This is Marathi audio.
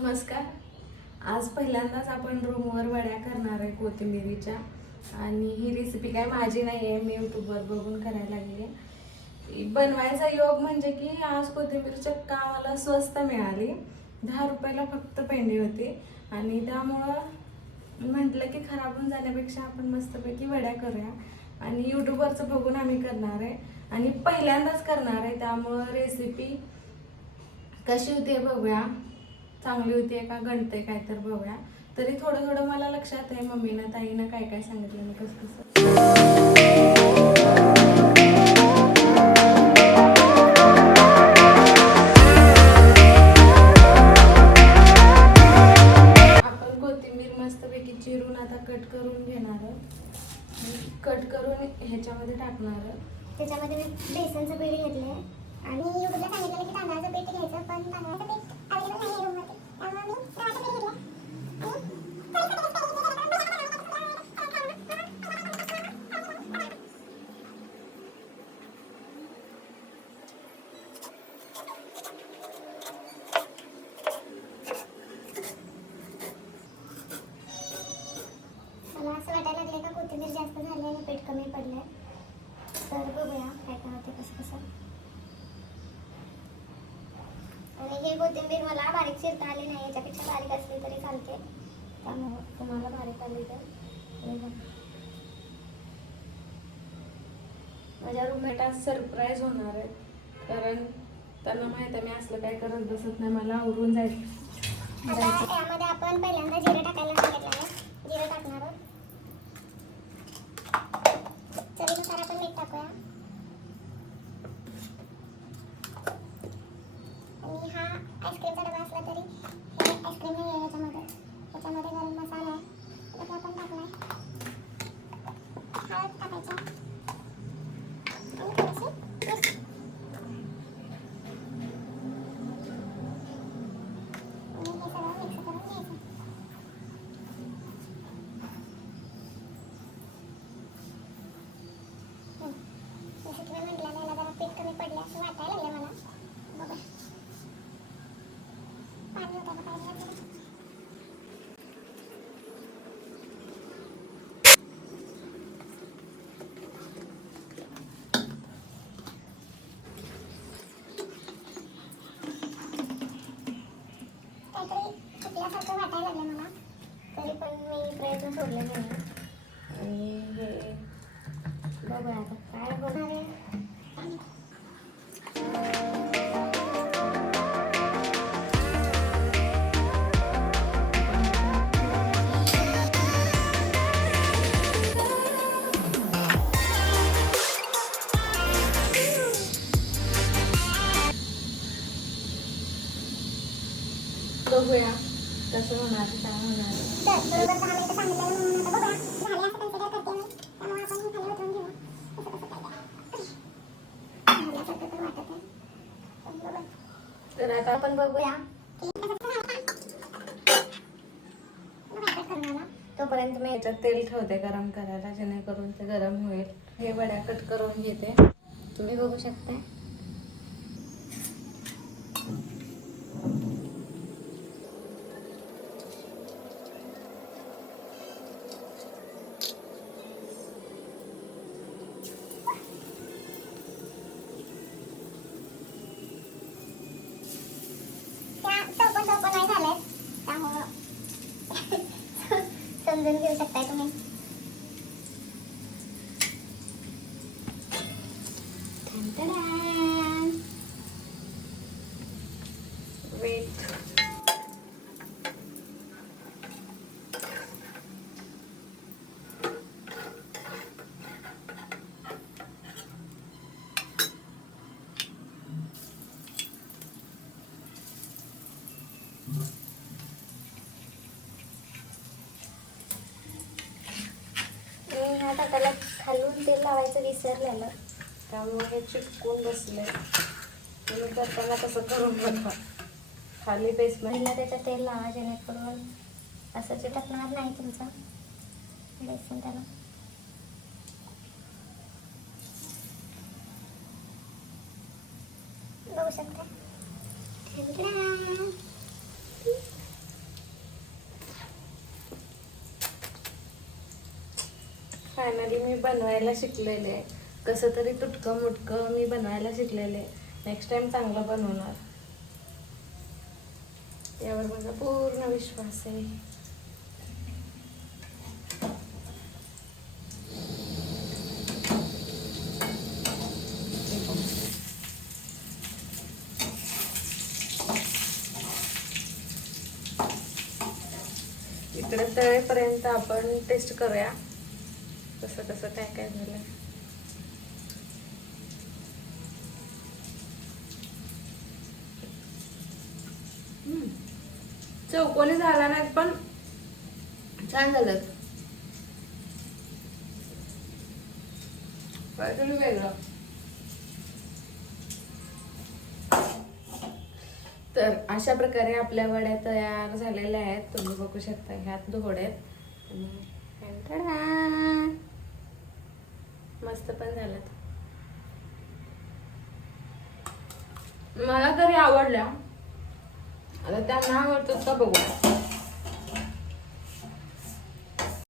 नमस्कार. आज पहिल्यांदाच आपण रूमवर वड्या करणार आहे कोथिंबिरीच्या. आणि ही रेसिपी काय माझी नाही आहे मी यूट्यूबवर बघून करायला लागली आहे बनवायचा योग म्हणजे की आज कोथिंबीर चक्का आम्हाला स्वस्त मिळाली. दहा रुपयाला फक्त पेंडी होती. आणि त्यामुळं म्हटलं की खराब होऊन जाण्यापेक्षा आपण मस्तपैकी वड्या करूया. आणि यूट्यूबवरचं बघून आम्ही करणार आहे. आणि पहिल्यांदाच करणार आहे. त्यामुळं रेसिपी कशी होती बघूया. चांगली होती का? गणते काय तर बघूया. तरी थोडं थोडं मला लक्षात आहे मम्मीनं ताईनं काय काय सांगितलं मी कसं कसं. आपण कोथिंबीर मस्तपैकी चिरून आता कट करून घेणार कट करून ह्याच्यामध्ये टाकणार त्याच्यामध्ये मी बेसनचं पीठ घेतलंय. आणि सांगितलं की तांदळाचं पीठ घ्यायचं पण तांदळाचं पीठ अवेलेबल नाही रूममध्ये त्यामुळे मी गव्हाचं पीठ घेतलं मला असं वाटायला लागलं का कोथिंबीर जास्त झाली आणि पीठ कमी पडलंय तर बघूया काय काय होते कसं कसं आणि ही कोथिंबीर मला बारीक चिरता आली नाही याच्यापेक्षा बारीक असली तरी चालते. त्यामुळं तुम्हाला बारीक आली तर. माझ्या रूममेट आज सरप्राईज होणार आहे कारण त्यांना माहीत आहे मी असलं काय करत बसत नाही मला आवरून जायचं. आता यामध्ये आपण पहिल्यांदा जिरं टाकायला सांगितलं आहे. जिरं टाकणार आहोत. चवीनुसार आपण मीठ टाकूया. आणि हा आईस्क्रीमचा डबा असला तरी हे आईस्क्रीम नाही आहे याच्यामध्ये त्याच्यामध्ये गरम मसाला आहे तो आपण टाकलाय हळद टाकायची आणि थोडीशी मिरची. आणि हे सगळं मिक्स करून घ्यायचं हं. जसं की मी म्हटलं त्याला जरा पीठ कमी पडले असं वाटायला लागलं मला बघा पाणी होतं का पाहिजे काहीतरी चुकल्यासारखं वाटायला लागलं मला तरी पण मी प्रयत्न सोडले नाही आणि हे बघूया आता काय होणार आहे बघूया कसं होणार काय होणार? तर आता बघूया. झाले असं कन्सिडर करते मी. त्यामुळे आपण बघूया. तोपर्यंत मी याच्यात तेल ठेवते गरम करायला जेणेकरून ते गरम होईल. हे वड्या कट करून घेते. तुम्ही बघू शकताय. dân dân dân sạch tay tụi mình. ताटाला खालून तेल लावायचं विसरलेलं त्यामुळे हे चिटकून बसले. तुम्ही करताना कसं करून बघा. खाली बेसमेंट पहिला त्याच्यात तेल लावा जेणेकरून असं चिटकणार नाही तुमचं. बेसन त्याला. बघू शकता? फायनली मी बनवायला शिकलेले. आहे कसं तरी तुटकं मुटकं मी बनवायला शिकलेले. नेक्स्ट टाइम चांगलं बनवणार. यावर माझा पूर्ण विश्वास आहे. इकडे तळेपर्यंत आपण टेस्ट करूया. कसं कसं काय काय झालं. चौकोनी झाला नाहीत पण छान झालं काहीतरी वेगळं तर अशा प्रकारे आपल्या वड्या तयार झालेल्या आहेत तुम्ही बघू शकता ह्यात आणि टंटाडा. मस्त पण झाल्यात मला तरी आवडल्या. आता त्यांना आवडतात का बघू?